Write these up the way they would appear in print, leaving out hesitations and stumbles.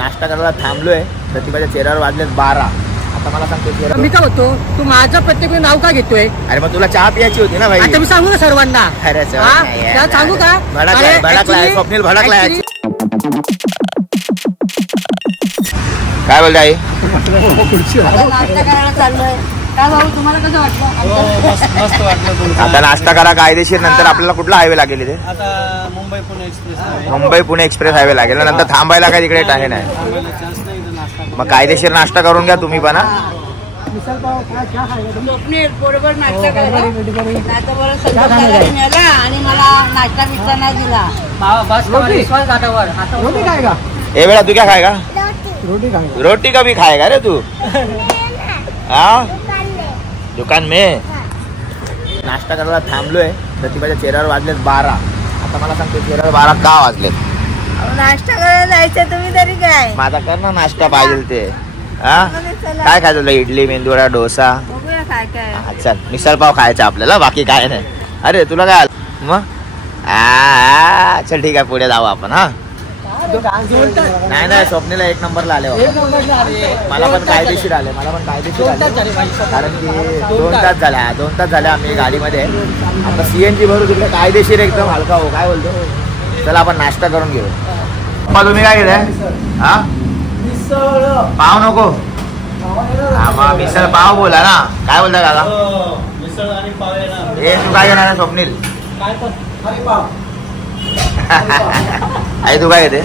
नाश्ता करायला थांबलोय तर ती माझ्या चेहऱ्यावर वाजलेत 12. आता मला सांगतो मी काय होतो तू माझं प्रत्येक नाव का घेतोय? अरे मग तुला चहा प्यायची होती ना भाई. आता मी सांगू ना सर्वांना. अरे सांगू का? भडकलाय स्वप्नील भडकलाय. काय बोलते आई? नाश्ता करायला चाललोय. काय भाऊ तुम्हाला कसं वाटलं? मस्त वाटलं. आता नाश्ता करा कायदेशीर. नंतर आपल्याला कुठला हायवे लागेल इथे? आता Mumbai Pune express. Mumbai Pune express highway लागेल. नंतर थांबायला काय तिकडे आहे नाही. मग कायदेशीर नाश्ता करून घ्या तुम्ही पण. बरोबर नाश्ता करायला आणि मला नाश्ता पिस्ता नाही दिला. ए बेटा तू क्या खाएगा? रोटी का भी खाएगा रे तू? हाँ दुकान में. नाश्ता करायला थांबलोय तर ती माझ्या चेहऱ्यावर वाजलेत 12. आता मला सांगतो चेहऱ्यावर 12 का वाजलेत? नाश्ता करायला जायचं तुम्ही तरी काय? माझा कर ना नाश्ता पाहिजे ते. हा काय खायचं तुला? इडली मेंदूवडा डोसा. बघूया काय काय. चल मिसळ पाव खायचा आपल्याला बाकी काय नाही. अरे तुला काय मग? चल ठीक आहे पुढे जाऊ आपण. हा नाही नाही स्वप्नीला 1 नंबरला आले. मला पण कायदेशीर आले. कारण की 2 तास झाल्या. 2 तास झाल्या आम्ही गाडीमध्ये. आता CNG भरू तिकडे कायदेशीर एकदम हलका हो. काय बोलतो? चला आपण नाश्ता करून घेऊ. पप्पा तुम्ही काय घेताय? हा पाव नको. हा मिसळ पाव बोला ना. काय बोलताय दादा? मिसळ आणि पाव आहे ना. हे तू काय घेणार आहे स्वप्नील? आई तू काय घेते?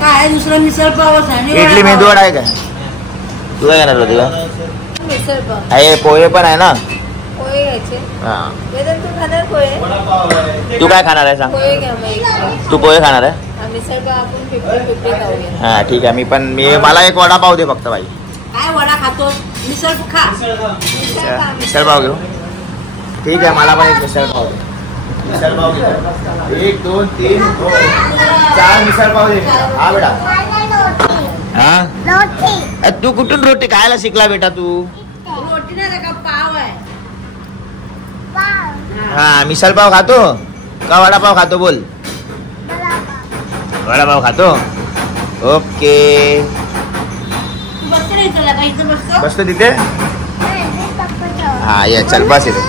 काय दुसरं मिसळ पावच आहे. इडली मेंदूवडा आहे काय? तू काय घेणार होती? मिसळ पाव आहे पोहे पण आहे ना. पोहे घ्यायचे. हा तू खाणार पोहे? तू काय खाणार आहे सांग? पोहे घ्या मग. तू पोहे खाणार आहे? मिसळ पाव आपण 50-50 खाऊया. हा ठीक आहे. मी मला 1 वडापाव दे फक्त बाई. काय वडा खातो? मिसळ खा. मिसळ पाव घेऊ. ठीक आहे मला पण 1 मिसळ पाव दे. मिसळ पाव घेऊ. 1 2 3 4 मिसळ पाव दे. हा बेटा. हा तू कुठून रोटी खायला शिकला बेटा तू? रोटी नाही का पाव आहे. हा मिसळ पाव खातो का वडापाव खातो बोल? वडापाव खातो. ओके बसतो तिथे. हा ये चल बस इथे.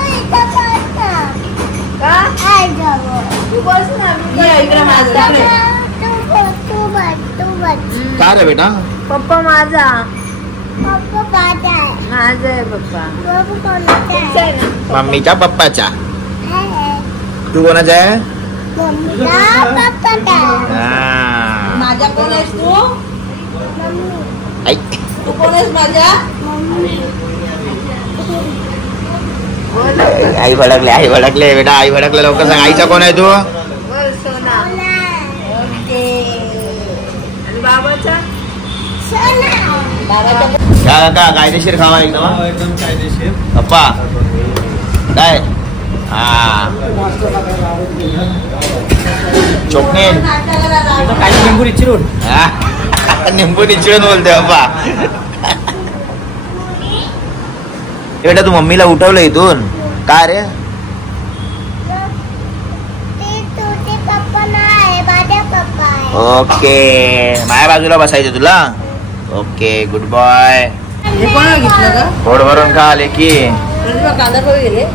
काय रे बेटा? पप्पा माझा. माझा आहे पप्पा. मम्मीच्या पप्पाच्या. तू कोणाचा आहे? माझ्या कोण आहेस तू? आई तू कोण आहेस माझ्या? आई भडकले बेटा. आई भडकले. लवकर सांग आईचा कोण आहे तू? सोना. आणि बाबाचा? का कायदेशीर खावा एकदम. एकदम कायदेशीर. पप्पा काय? हा चोपणे निंबू चिरून. निंबू निचळून बोलते पप्पा. बेटा तू मम्मीला उठवलं इथून का रे? ओके माझ्या बाजूला बसायचं तुला. Okay good boy. पोट भरून खा आले की. कांदा पोहे गेले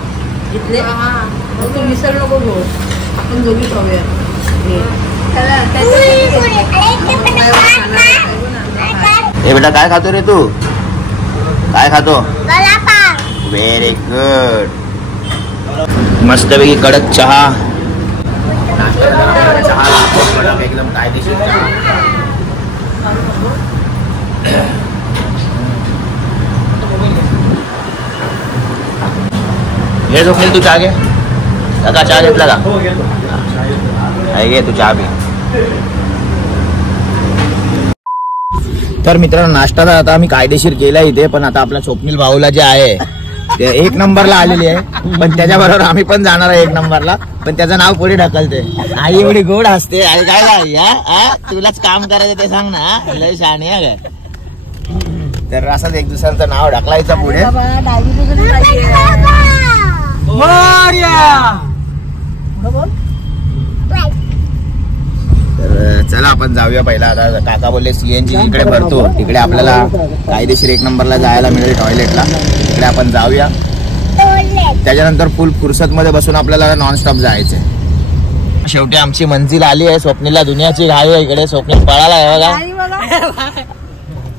घेतले. तू मिसळ नको घेऊ. आपण दोघी खाऊया. हे बेटा काय खातो रे तू? काय खातो? Very good. मस्तपैकी कडक चहा. चहा एकदम कायदेशीर. हे स्वप्नील तू चहा घे. काका चहा घेतला का? घे तू चहा पी. तर मित्रांनो नाश्ता आता आम्ही कायदेशीर केला इथे. पण आता आपला स्वप्नील भाऊला जे आहे ते 1 नंबरला आलेली आहे. पण त्याच्याबरोबर आम्ही पण जाणार आहे 1 नंबरला. पण त्याचं नाव पुढे ढकलते. आई एवढी गोड हसते. आई काय आई तुलाच काम करायचं ते सांग ना. लय शहाणी आहे काय. तर असंच एक दुसऱ्यांचं नाव ढकलायचं पुढे. तर चला आपण जाऊया पहिला. आता काका बोलले सीएनजी जिकडे भरतो तिकडे आपल्याला कायदेशीर एक नंबरला जायला मिळेल टॉयलेटला. तिकडे आपण जाऊया. त्याच्यानंतर फुल फुर्सत मध्ये बसून आपल्याला नॉनस्टॉप जायचंय. शेवटी आमची मंजिल आली आहे. स्वप्नीला दुनियाची घाई आहे. इकडे स्वप्नील पळाला आहे बघा.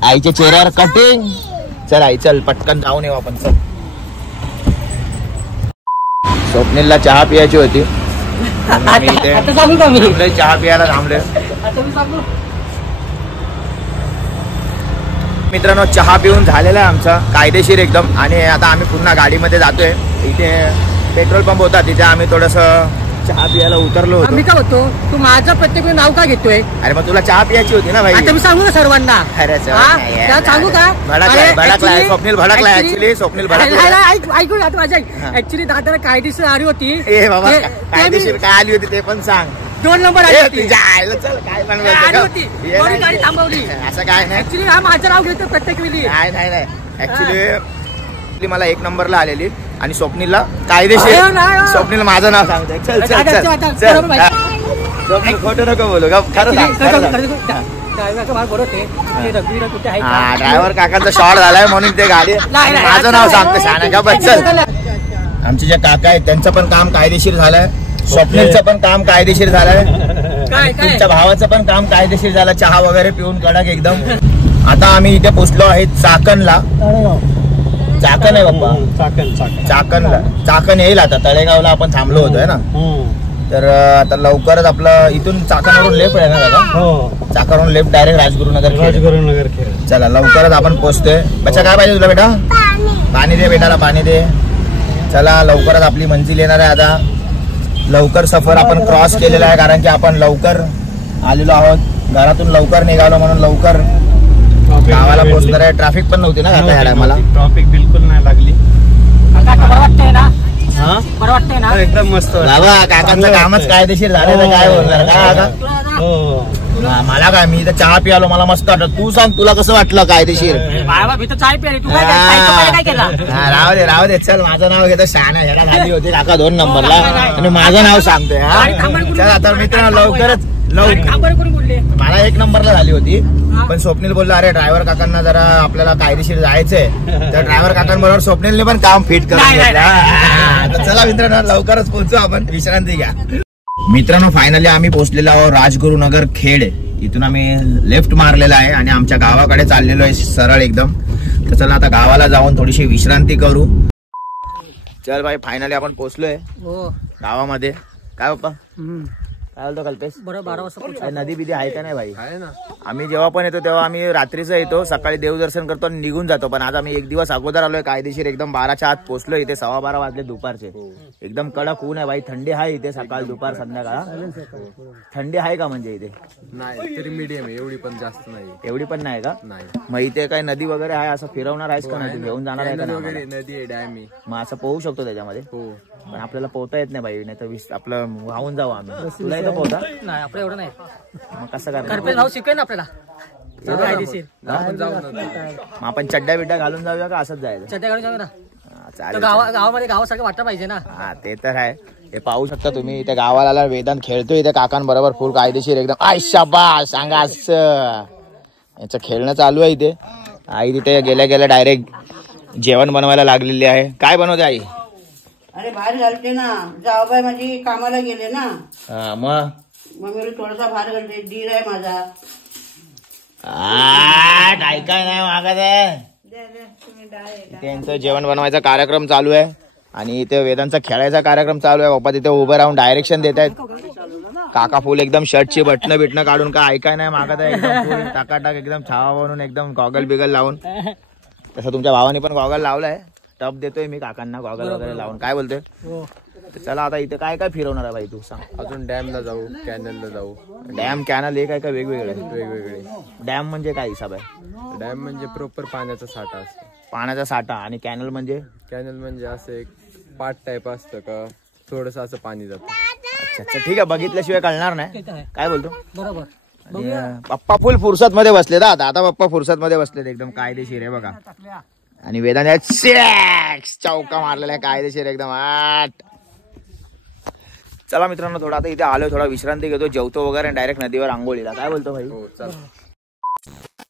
आईच्या चेहऱ्यावर कटिंग. चल आई चल पटकन जाऊन येऊ आपण. चल. स्वप्नीलला चहा पियाची होती. चहा पियाला थांबले. मित्रांनो चहा पिऊन झालेला आहे आमचा कायदेशीर एकदम. आणि आता आम्ही पुन्हा गाडीमध्ये जातोय. इथे पेट्रोल पंप होता तिथे आम्ही थोडस चहा पियाला उतरलो होतो. मी काय होतो तू माझं प्रत्येक नाव का घेतोय? अरे मग तुला चहा पियाची होती ना भाई. आता मी सांगू ना सर्वांना. अरे सांगू का? भडकलाय स्वप्नील भडकलाय. ऍक्च्युली स्वप्नील भडकलाय. ऐकून माझ्या ऍक्च्युली दादाला कायदेशीर आली होती. ए बाबा कायदेशीर काय आली होती ते पण सांग. 2 नंबर आली होती. चल काय पण गाडी थांबवली. असं काय नाही. ऍक्च्युली हा माझं नाव घेतो प्रत्येक वेळी. नाही ऍक्च्युली मला 1 नंबरला आलेली आणि स्वप्नीलला कायदेशीर. स्वप्नील माझं नाव सांगतोय. चल चल चल स्वप्नील खोटं नको बोलू का. खरं ड्रायव्हर काकांचा शॉर्ट झालाय म्हणून ते गाडी माझं नाव सांगते. शाना का बच्चल. आमचे जे काका आहेत त्यांचं पण काम कायदेशीर झालंय. स्वप्नीलचं पण काम कायदेशीर झालंय. तुमच्या भावाचं पण काम कायदेशीर झालं. चहा वगैरे पिऊन कडक एकदम. आता आम्ही इथे पोहोचलो आहे चाकणला. चाकण आहे बाप्पा. चाकणला चाकण येईल आता. तळेगावला आपण थांबलो होतोय ना. तर आता लवकरच आपलं इथून चाकणवरून लेफ्ट आहे ना दादा. चाकणवरून लेफ्ट डायरेक्ट राजगुरुनगर. चला लवकरच आपण पोहोचतोय. बच्चा काय पाहिजे तुला बेटा? पाणी दे बेटाला पाणी दे. चला लवकरच आपली मंजिल येणार आहे. आता लवकर सफर आपण क्रॉस केलेला आहे कारण की आपण लवकर आलेलो आहोत. घरातून लवकर निघालो म्हणून लवकर गावाला पोहोचणार आहे. ट्रॅफिक पण नव्हती ना आता या टायमाला. ट्रॉफिक बिलकुल नाही लागली. बरं वाटतंय ना? बरं वाटतंय ना? एकदम मस्त. बाबा काकांचं कामच कायदेशीर झालं तर काय बोलणार का. मला काय मी इथं चहा पियालो मला मस्त वाटत. तू सांग तुला कसं वाटलं कायदेशीर? मी तर चाय प्यायली. तू काय केला? राहू दे चल. माझं नाव घेतो शाना. ह्याला झाली होती काका 2 नंबरला आणि माझं नाव सांगतोय. चल आता मित्रांनो लवकरच मला 1 नंबरला झाली होती. पण स्वप्नील बोलला अरे ड्रायव्हर काकांना जरा आपल्याला कायदेशीर जायचंय. तर ड्रायव्हर काकांबरोबर स्वप्नीलने पण काम फिट करून घेतलं. चला मित्रांनो लवकरच पोहोचू आपण. विश्रांती घ्या. मित्रांनो फायनली आम्ही पोहोचलेलो आहोत राजगुरुनगर खेड. इथून आम्ही लेफ्ट मारलेला आहे आणि आमच्या गावाकडे चाललेलो आहे सरळ एकदम. तर चला आता गावाला जाऊन थोडीशी विश्रांती करू. चल भाई फायनली आपण पोहोचलोय गावामध्ये. काय बाप्पा काय बोलतो कल्पेश? बरं 12 वाजता नदी बिदी आहे का नाही भाई? आहे ना. आम्ही जेव्हा पण येतो तेव्हा आम्ही रात्रीचं येतो. सकाळी देवदर्शन करतो आणि निघून जातो. पण आज आम्ही 1 दिवस अगोदर आलोय कायदेशीर एकदम. 12च्या आत पोहोचलो. इथे 12:15 वाजले दुपारचे. एकदम कडक ऊन आहे भाई. थंडी आहे इथे सकाळ दुपार संध्याकाळ. थंडी आहे का म्हणजे इथे? नाही तरी मीडियम आहे. एवढी पण जास्त नाही. एवढी पण नाही का? नाही. मग इथे काय नदी वगैरे आहे असं फिरवणार आहेस का नाही? घेऊन जाणार आहे का? नदी आहे डॅम आहे. मग असं पोहू शकतो त्याच्यामध्ये? हो पण आपल्याला पोहता येत नाही भाई. नाही तर आपलं वाहून जाऊ आम्ही. तुला येतं पोहता? नाही आपलं एवढं नाही. मग कसं करणार? करपेल भाऊ शिकवेल ना आपल्याला कायदेशीर. मग आपण चड्ड्या बिड्ड्या घालून जाऊया का असंच जायचं? चड्ड्या घालून जाऊ ना. चालेल. गावामध्ये गावासारखं वाटलं पाहिजे ना. हा ते तर आहे. हे पाहू शकता तुम्ही इथे गावाला वेदांत खेळतोय इथे काकांबरोबर फुल कायदेशीर एकदम. आय शाबास सांगा असं. याचं खेळणं चालू आहे इथे. आई तिथे गेल्या गेल्या डायरेक्ट जेवण बनवायला लागलेली आहे. काय बनवते आई? अरे बाहेर घालते ना. जाऊबाई माझी कामाला गेले ना. मग मी थोडासा बाहेर घालते. दीर आहे माझा. काय नाही मागत आहे. त्यांचं जेवण बनवायचा कार्यक्रम चालू आहे आणि इथे वेदांचा खेळायचा कार्यक्रम चालू आहे. पप्पा तिथे उभं राहून डायरेक्शन देत आहेत. काका फुल एकदम शर्टची बटणं बिटणं काढून का ऐकाय नाही मागत आहे. एकदम फुल टाकाटाक एकदम छावा बनवून एकदम गॉगल बिगल लावून. तसं तुमच्या भावाने पण गॉगल लावलाय. टप देतोय मी काकांना गॉगल वगैरे लावून. काय बोलतोय? चला आता इथे काय काय फिरवणार आहे भाई तू सांग. अजून डॅमला जाऊ. कॅनलला जाऊ. डॅम कॅनल हे काय काय वेगवेगळे? वेगवेगळे. डॅम म्हणजे काय हिसाब आहे? डॅम म्हणजे प्रॉपर पाण्याचा साठा असतो. पाण्याचा साठा. आणि कॅनल म्हणजे? कॅनल म्हणजे असं एक पाट टाईप असतं का थोडस असं पाणी जातं. अच्छा ठीक आहे. बघितल्याशिवाय कळणार नाही. काय बोलतो? बरोबर. पप्पा फुल फुरसत मध्ये बसले ना. आता पप्पा फुरसत मध्ये बसले एकदम कायदेशीर आहे बघा. आणि वेदांत चौका मारलेला आहे कायदेशीर एकदम. चला मित्रांनो, थोडा आता इथे आलो, थोडा विश्रांती घेतो, जेवतो वगैरे डायरेक्ट नदीवर आंघोळीला. काय बोलतो भाई? हो चल.